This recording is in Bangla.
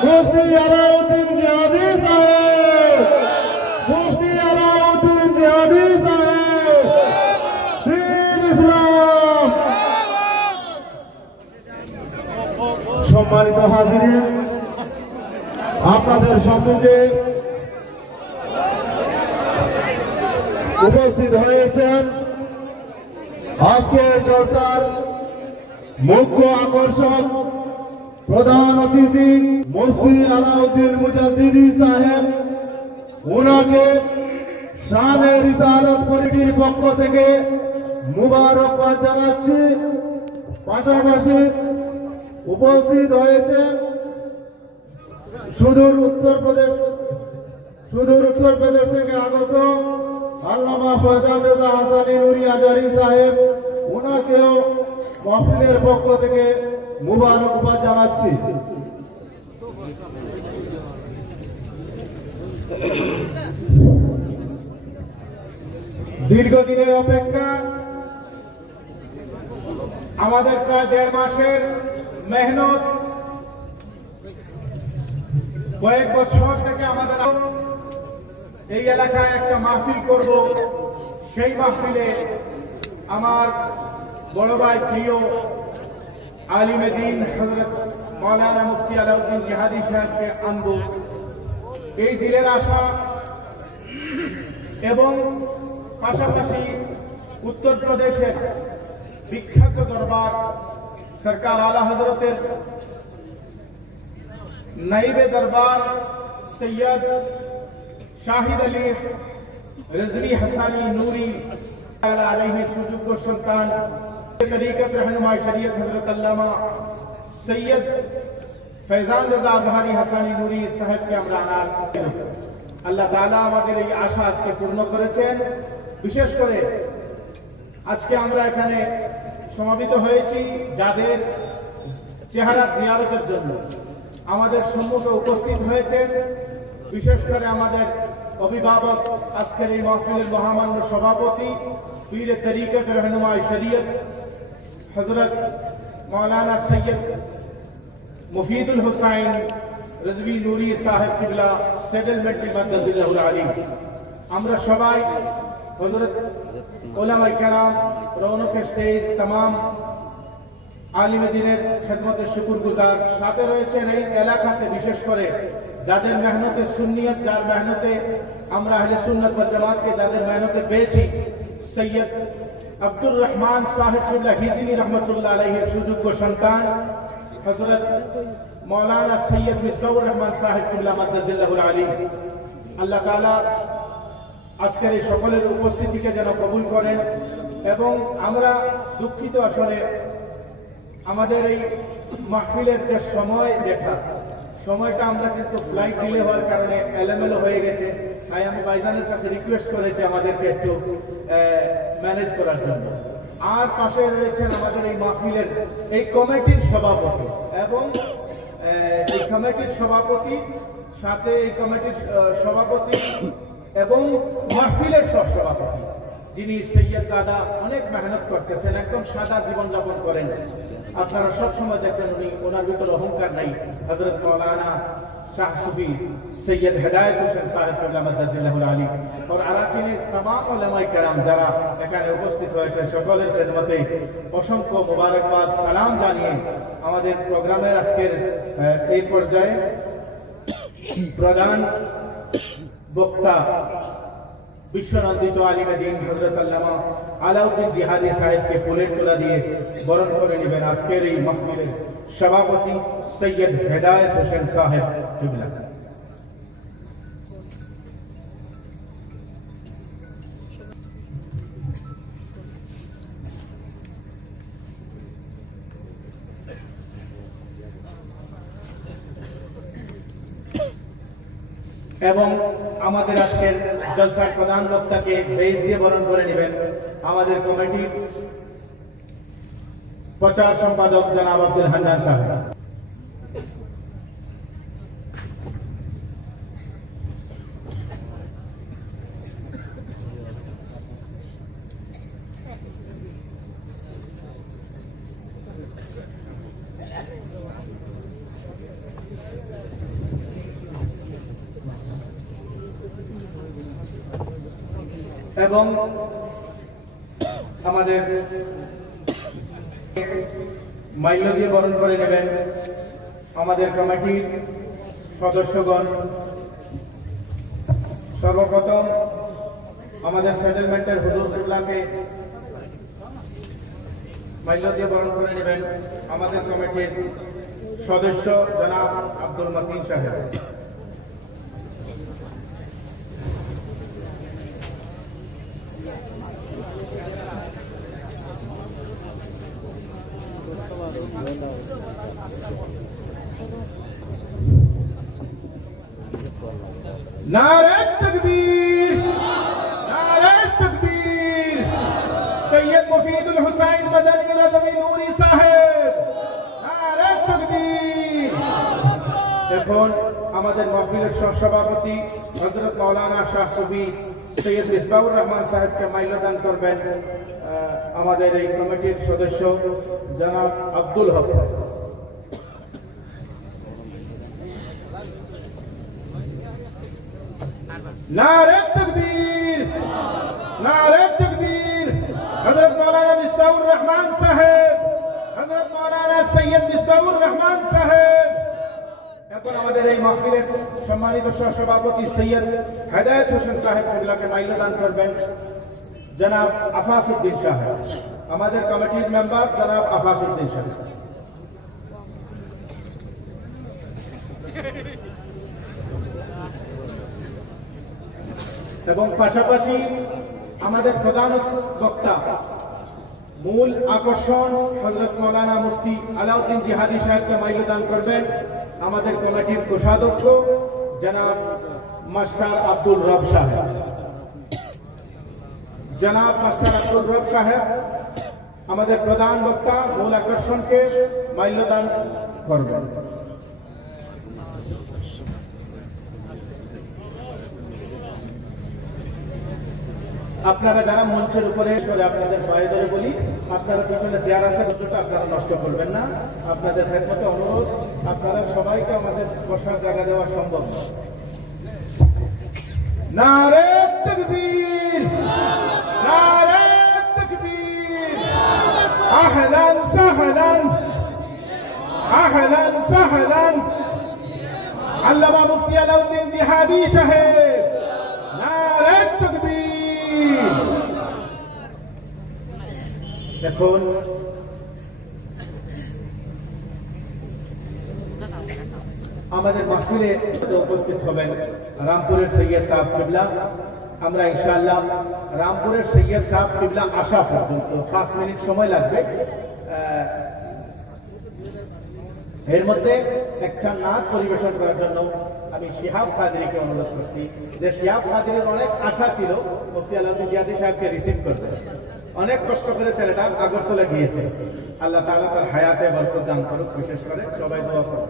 मुफ्ती अलाउद्दीन जिहादी साहेब, मुफ्ती अलाउद्दीन जिहादी साहेब, दीन इस्लाम। সম্মানিত হাজিরিন, আপনাদের সম্মুখে উপস্থিত হয়েছেন আজকের জলসার মুখ্য আকর্ষণ, প্রধান অতিথি মুফতি আলাউদ্দিন মুজাদ্দিদি সাহেব। ওনাকে শানে রিসালাত কমিটির পক্ষ থেকে মুবারকবাদ জানাচ্ছি। পাশাপাশি উপস্থিত হয়েছেন সুদূর উত্তর প্রদেশ থেকে আগত আল্লামা ফয়জাল রেজা হাসানী নুরি আজারি সাহেব। ওনাকেও মাহফিলের পক্ষ থেকে মুবারকবাদ জানাচ্ছি। দীর্ঘদিনের অপেক্ষা, আমাদের প্রায় 1.5 মাসের মেহনত, কয়েক বছর থেকে আমাদের এই এলাকায় একটা মাহফিল করব। সেই মাহফিলে আমার বড় ভাই প্রিয় আলিমে দ্বীন হযরত মাওলানা মুফতি আলাউদ্দীন জিহাদি সাহেবকে আনব, এই দিলের আশা। এবং পাশাপাশি উত্তরপ্রদেশের বিখ্যাত দরবার সরকার আলা হযরতের নাইবে দরবার সৈয়দ শাহিদ আলী রিজভী হাসানী নুরি আলাইহি সুযোগ্য সন্তান তরিকত रहनुमाई शरीयत हजरत अल्लामा सैयद फैजान रजा আজহারী হাসানী নুরি সাহেবকে আমরা আনার আল্লাহ তাআলা আমাদের এই আশা আজকে পূর্ণ করেছেন। বিশেষ করে আজকে আমরা এখানে সমাবেত হয়েছি যাদের চেহারা জিয়ারতের জন্য, আমাদের সম্মুখে উপস্থিত হয়েছেন বিশেষ করে আমাদের অভিভাবক, আজকের এই মাহফিলের মহামান্য সভাপতি পীর তরিকত रहनुमाई शरीयत हजरत मौलाना सैयद मुफीदुल हुसैन रिजवी नूरी साहेब किबला सेटलमेंट मद्दाजिल्लाहुल आली। আমরা সবাই হযরত উলামায়ে কেরাম, রৌনক স্টেজ, तमाम আলিমে দ্বীনের খেদমতে শুকরগুজার। সাথে রয়েছেন এই এলাকাতে বিশেষ করে যাদের মেহনতে সুন্নিয়ত, যার মেহনতে আমরা আহলে সুন্নাত ওয়াল জামাতকে যাদের মেহনতে পেয়েছি, সৈয়দ আব্দুর রহমান সাহেব কিবলা হিজনি রহমতুল্লাহ আলাইহির সুযোগ্য সন্তান হযরত মাওলানা সৈয়দ মিসবাহুর রহমান সাহেব কিবলা মাদ্দাজিল্লাহুল আলী। আল্লাহ তাআলা আজকের এই সকলের উপস্থিতিকে যেন কবুল করেন। এবং আমরা দুঃখিত, আসলে আমাদের এই মাহফিলের যে সময়টা আমরা কিন্তু ফ্লাইট ডিলে হওয়ার কারণে এলোমেলো হয়ে গেছে। তাই আমি ভাইজানের কাছে রিকোয়েস্ট করেছি আমাদেরকে একটু ম্যানেজ করার জন্য। আর পাশে রয়েছেন আমাদের এই মাহফিলের এই কমিটির সভাপতি এবং এই কমিটির সভাপতি, সাথে এই কমিটির সভাপতি এবং মাহফিলের সহসভাপতি যিনি সৈয়দ দাদা, অনেক মেহনত করতেছেন, একদম সাদা জীবনযাপন করেন। আপনারা সবসময় দেখেন উনি, ওনার ভিতরে অহংকার নাই। হযরত মাওলানা শাহ সুফি সৈয়দ হেদায়েত হোসেন সাহেব কিবলা মাদ্দাজিল্লাহুল আলী और আরাকিনের तमाम উলামায়ে কেরাম যারা এখানে উপস্থিত হয়েছে, সকলের খেদমতে অসংখ্য মোবারকবাদ সালাম জানিয়ে আমাদের প্রোগ্রামের আজকের এই পর্যায়ে প্রধান বক্তা বিশ্বনন্দিত আলিমে দ্বীন হযরত আল্লামা আলাউদ্দিন জিহাদি সাহেবকে ফুলের তোলা দিয়ে বরণ করে নেবেন আজকের এই মাহফিলের সভাপতি সৈয়দ হেদায়েত হোসেন সাহেব কিবলা। এবং আমাদের আজকের জলসার প্রধান বক্তাকে বেজ দিয়ে বরণ করে নেবেন আমাদের কমিটির প্রচার সম্পাদক জনাব আব্দুল হান্নান সাহেব। এবং আমাদের মাল্য দিয়ে বরণ করে নেবেন আমাদের কমিটির সদস্যগণ। সর্বপ্রথম আমাদের সেটেলমেন্টের হুজুর কিবলাকে মাল্য দিয়ে বরণ করে নেবেন আমাদের কমিটির সদস্য জনাব আব্দুল মতিন সাহেব। नारे तकबीर, नारे तकबीर। सैयद मुफीदुल हुसैन मदनी रज़वी नूरी साहेब, नारे तकबीर। এখন আমাদের মাহফিলের সভাপতি হযরত মাওলানা শাহ সুফি সৈয়দ মিসবাহুর রহমান সাহেবকে মাল্যদান করবেন আমাদের এই কমিটির সদস্য জনাব আব্দুল হক। नारे तकबीर, नारे तकबीर। हजरत मौलाना मिसबाहुर रहमान साहेब, हजरत मौलाना सैयद मिसबाहुर रहमान साहेब। এখন আমাদের এই মাহফিলের সম্মানিত সভাপতি সৈয়দ হেদায়েত হোসেন সাহেব কিবলাকে মাল্যদান করবেন জনাব আফাফউদ্দিন সাহেব, আমাদের কমিটির মেম্বার জনাব আফাফউদ্দিন সাহেব। এবং পাশাপাশি আমাদের প্রধান বক্তা মূল আকর্ষণ হযরত মাওলানা মুফতি আলাউদ্দিন জিহাদি সাহেবকে মাল্যদান করবেন আমাদের কমিটির কোষাধ্যক্ষ জনাব মাস্টার আব্দুল রব সাহেব। জনাব মাস্টার আব্দুল রব সাহেব আমাদের প্রধান বক্তা মূল আকর্ষণকে মাল্যদান করবেন। আপনারা যারা মঞ্চের উপরে আপনাদের পায়ে ধরে বলি, আপনারা পিছনে চেয়ার আছে আপনারা নষ্ট করবেন না। আপনাদের খেদমতে অনুরোধ, আপনারা সবাইকে আমাদের বসার জায়গা দেওয়া সম্ভব না। নারে তাকবীর, নারে তাকবীর। আহলান সাহলান, আহলান সাহলান। আল্লামা মুফতি আলাউদ্দিন জিহাদি সাহেব, নারে তাকবীর। এখন আমাদের মাহফিলে উপস্থিত হবেন রামপুরের সৈয়দ সাহেব কিবলা। আমরা ইনশাআল্লাহ রামপুরের সৈয়দ সাহেব কিবলা আসা পর্যন্ত 5 মিনিট সময় লাগবে। এর মধ্যে একটা নাচ পরিবেশন করার জন্য আমি শিহাব কাদেরীকে অনুরোধ করছি যে শিহাব কাদেরীর অনেক আশা ছিল মুফতি আলাউদ্দিন জিহাদি সাহেবকে রিসিভ করবে। অনেক কষ্ট করে ছেলেটা আগরতলা গিয়েছে। আল্লাহ তাআলা তার হায়াতে বরকত দান করুক। বিশেষ করে সবাই দোয়া করুন।